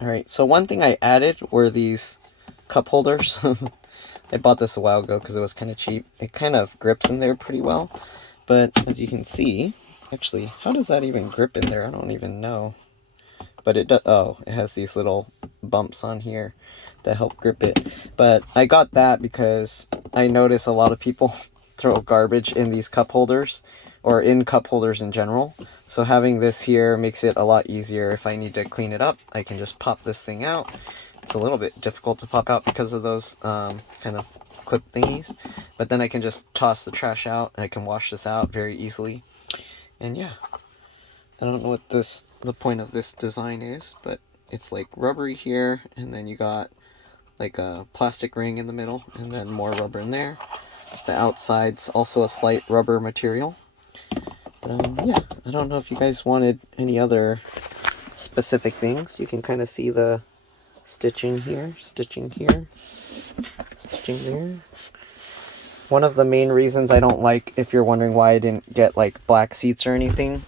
Alright, so one thing I added were these cup holders. I bought this a while ago because it was kind of cheap. It kind of grips in there pretty well. But as you can see, actually, how does that even grip in there? I don't even know. But it does, oh, it has these little bumps on here that help grip it. But I got that because I notice a lot of people throw garbage in these cup holders, or in cup holders in general. So having this here makes it a lot easier. If I need to clean it up, I can just pop this thing out. It's a little bit difficult to pop out because of those kind of clip thingies, but then I can just toss the trash out and I can wash this out very easily. And yeah, I don't know what the point of this design is, but it's like rubbery here, and then you got like a plastic ring in the middle, and then more rubber in there. The outside's also a slight rubber material. But yeah, I don't know if you guys wanted any other specific things. You can kind of see the stitching here, stitching here, stitching there. One of the main reasons I don't like, if you're wondering why I didn't get like black seats or anything,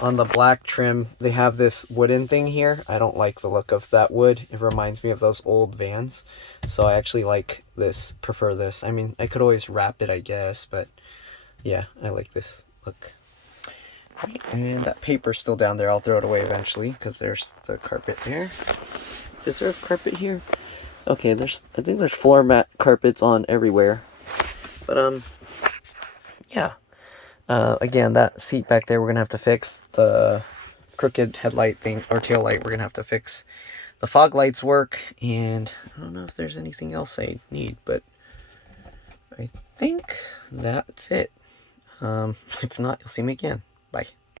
on the black trim they have this wooden thing here. I don't like the look of that wood. It reminds me of those old vans. So I actually like this, prefer this. I mean, I could always wrap it, I guess, but yeah, I like this look. And that paper's still down there. I'll throw it away eventually because there's the carpet there. Is there a carpet here? Okay, I think there's floor mat carpets on everywhere. But yeah. Again, that seat back there we're gonna have to fix. The crooked headlight thing, or tail light, we're gonna have to fix. The fog lights work, and I don't know if there's anything else I need, but I think that's it. If not, you'll see me again. Bye.